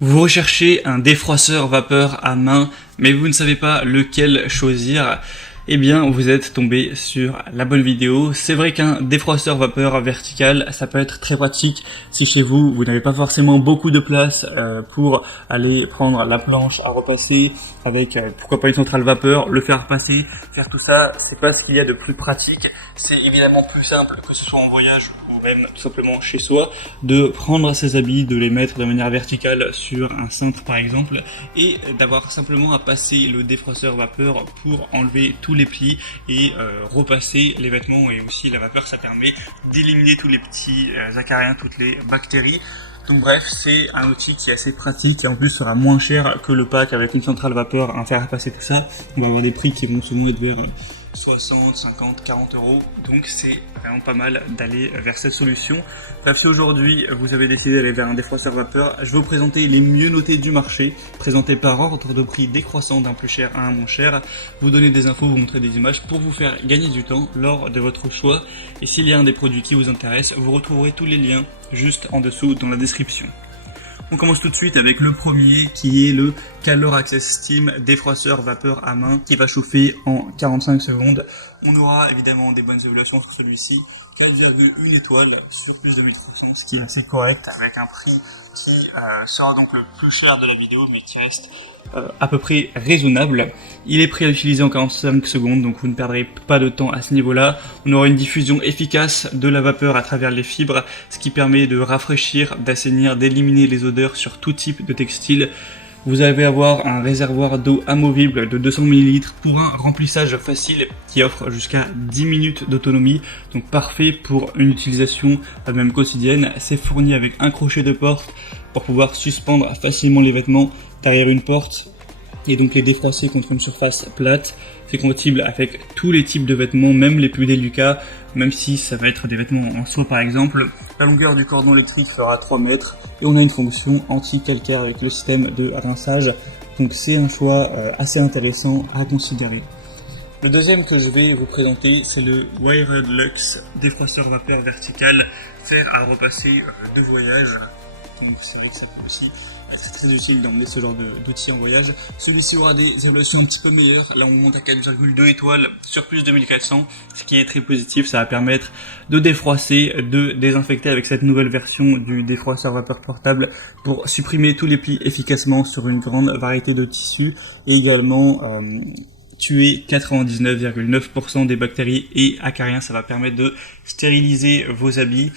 Vous recherchez un défroisseur vapeur à main, mais vous ne savez pas lequel choisir. Eh bien, vous êtes tombé sur la bonne vidéo. C'est vrai qu'un défroisseur vapeur vertical, ça peut être très pratique si chez vous, vous n'avez pas forcément beaucoup de place pour aller prendre la planche à repasser avec pourquoi pas une centrale vapeur, le faire passer, faire tout ça. C'est pas ce qu'il y a de plus pratique. C'est évidemment plus simple que ce soit en voyage ou même tout simplement chez soi, de prendre ses habits, de les mettre de manière verticale sur un cintre par exemple, et d'avoir simplement à passer le défroisseur vapeur pour enlever tous les plis et repasser les vêtements. Et aussi la vapeur, ça permet d'éliminer tous les petits acariens, toutes les bactéries. Donc bref, c'est un outil qui est assez pratique et en plus sera moins cher que le pack avec une centrale vapeur à faire passer tout ça. On va avoir des prix qui vont souvent être vers 60, 50, 40 euros. Donc c'est vraiment pas mal d'aller vers cette solution. Bref, si aujourd'hui vous avez décidé d'aller vers un défroisseur vapeur, je vais vous présenter les mieux notés du marché, présentés par ordre de prix décroissant d'un plus cher à un moins cher, vous donner des infos, vous montrer des images pour vous faire gagner du temps lors de votre choix. Et s'il y a un des produits qui vous intéresse, vous retrouverez tous les liens juste en dessous dans la description. On commence tout de suite avec le premier qui est le Calor Access Steam défroisseur vapeur à main qui va chauffer en 45 secondes. On aura évidemment des bonnes évaluations sur celui-ci, 4,1 étoiles sur plus de 1300, ce qui est assez correct avec un prix qui sera donc le plus cher de la vidéo mais qui reste à peu près raisonnable. Il est prêt à utiliser en 45 secondes, donc vous ne perdrez pas de temps à ce niveau-là. On aura une diffusion efficace de la vapeur à travers les fibres, ce qui permet de rafraîchir, d'assainir, d'éliminer les odeurs sur tout type de textile. Vous allez avoir un réservoir d'eau amovible de 200 ml pour un remplissage facile qui offre jusqu'à 10 minutes d'autonomie, donc parfait pour une utilisation même quotidienne. C'est fourni avec un crochet de porte pour pouvoir suspendre facilement les vêtements derrière une porte et donc les défroisser contre une surface plate. C'est compatible avec tous les types de vêtements, même les plus délicats, même si ça va être des vêtements en soie par exemple. La longueur du cordon électrique fera 3 mètres et on a une fonction anti-calcaire avec le système de rinçage. Donc c'est un choix assez intéressant à considérer. Le deuxième que je vais vous présenter, c'est le Wired Luxe défroisseur vapeur vertical, fer à repasser de voyage. Donc c'est vrai que ça peut aussi être très utile d'emmener ce genre d'outils en voyage. Celui-ci aura des évaluations un petit peu meilleures. Là on monte à 4,2 étoiles sur plus de 1400, ce qui est très positif. Ça va permettre de défroisser, de désinfecter avec cette nouvelle version du défroisseur vapeur portable pour supprimer tous les plis efficacement sur une grande variété de tissus et également tuer 99,9% des bactéries et acariens. Ça va permettre de stériliser vos habits.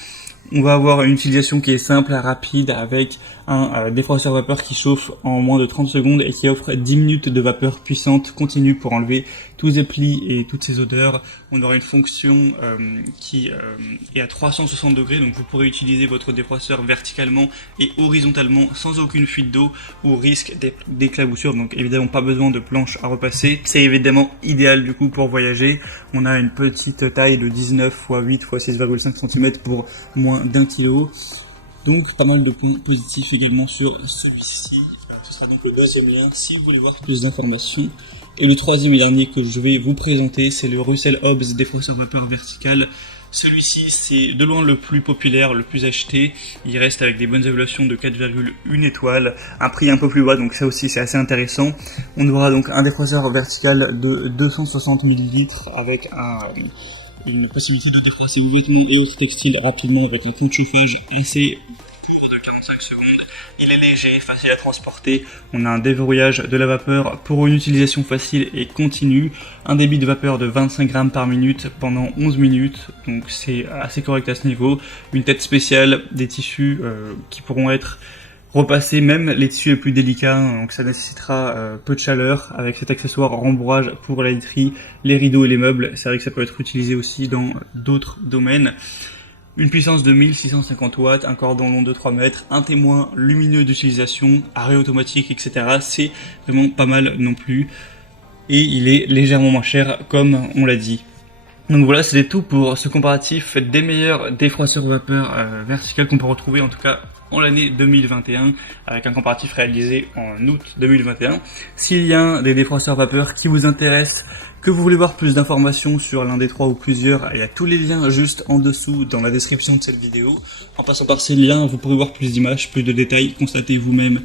On va avoir une utilisation qui est simple, rapide, avec un défroisseur vapeur qui chauffe en moins de 30 secondes et qui offre 10 minutes de vapeur puissante continue pour enlever tous les plis et toutes ces odeurs. On aura une fonction qui est à 360 degrés, donc vous pourrez utiliser votre défroisseur verticalement et horizontalement sans aucune fuite d'eau ou risque d'éclaboussure. Donc évidemment pas besoin de planche à repasser. C'est évidemment idéal du coup pour voyager. On a une petite taille de 19 x 8 x 6,5 cm pour moins d'1 kg. Donc pas mal de points positifs également sur celui-ci. Ce sera donc le deuxième lien si vous voulez voir plus d'informations. Et le troisième et dernier que je vais vous présenter, c'est le Russell Hobbs défroisseur vapeur vertical. Celui-ci, c'est de loin le plus populaire, le plus acheté. Il reste avec des bonnes évaluations de 4,1 étoiles, un prix un peu plus bas, donc ça aussi c'est assez intéressant. On aura donc un défroisseur vertical de 260 ml avec une possibilité de défroisser vos vêtements et autres textiles rapidement avec le temps de chauffage assez court de 45 secondes. Il est léger, facile à transporter. On a un déverrouillage de la vapeur pour une utilisation facile et continue. Un débit de vapeur de 25 grammes par minute pendant 11 minutes. Donc c'est assez correct à ce niveau. Une tête spéciale, des tissus qui pourront être repassés, même les tissus les plus délicats. Donc ça nécessitera peu de chaleur avec cet accessoire rembourrage pour la literie, les rideaux et les meubles. C'est vrai que ça peut être utilisé aussi dans d'autres domaines. Une puissance de 1650 watts, un cordon long de 3 mètres, un témoin lumineux d'utilisation, arrêt automatique, etc. C'est vraiment pas mal non plus. Et il est légèrement moins cher comme on l'a dit. Donc voilà, c'était tout pour ce comparatif des meilleurs défroisseurs vapeur vertical qu'on peut retrouver en tout cas en l'année 2021 avec un comparatif réalisé en août 2021. S'il y a des défroisseurs vapeur qui vous intéressent, Que vous voulez voir plus d'informations sur l'un des trois ou plusieurs, il y a tous les liens juste en dessous dans la description de cette vidéo. En passant par ces liens, vous pourrez voir plus d'images, plus de détails, constater vous-même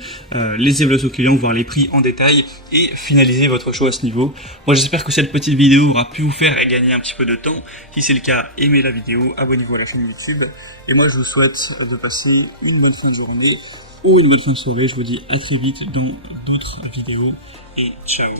les évaluations clients, voir les prix en détail et finaliser votre choix à ce niveau. Moi j'espère que cette petite vidéo aura pu vous faire gagner un petit peu de temps. Si c'est le cas, aimez la vidéo, abonnez-vous à la chaîne YouTube. Et moi je vous souhaite de passer une bonne fin de journée ou une bonne fin de soirée. Je vous dis à très vite dans d'autres vidéos et ciao.